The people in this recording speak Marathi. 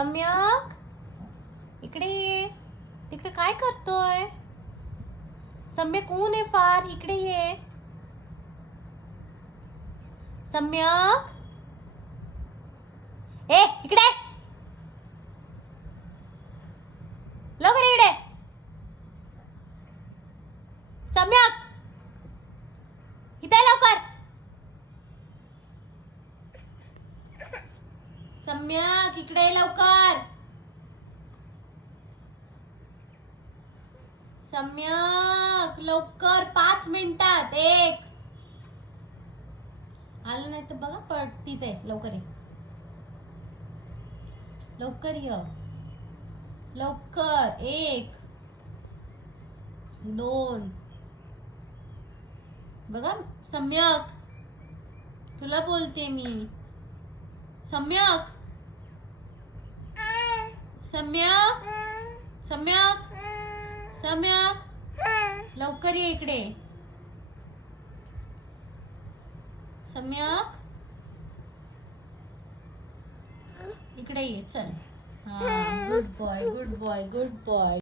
सम्यक इकडे ये. तिकडे काय करतोय? सम्यक ऊन आहे फार. इकडे ये. सम्यक ए इकडे लवकर इकडे. सम्यक इथे लवकर. सम्यक इकडे लवकर. सम्यक लवकर 5 मिनिटात. एक आलं नाही तर बघा पडतीत आहे. लवकर ये. लवकर ये. लवकर. 1 2 बघा सम्यक तुला बोलते मी. सम्यक सम्यक सम्यक सम्यक लवकर ये इकडे. सम्यक इकडे ये चल. हा good boy good boy good boy.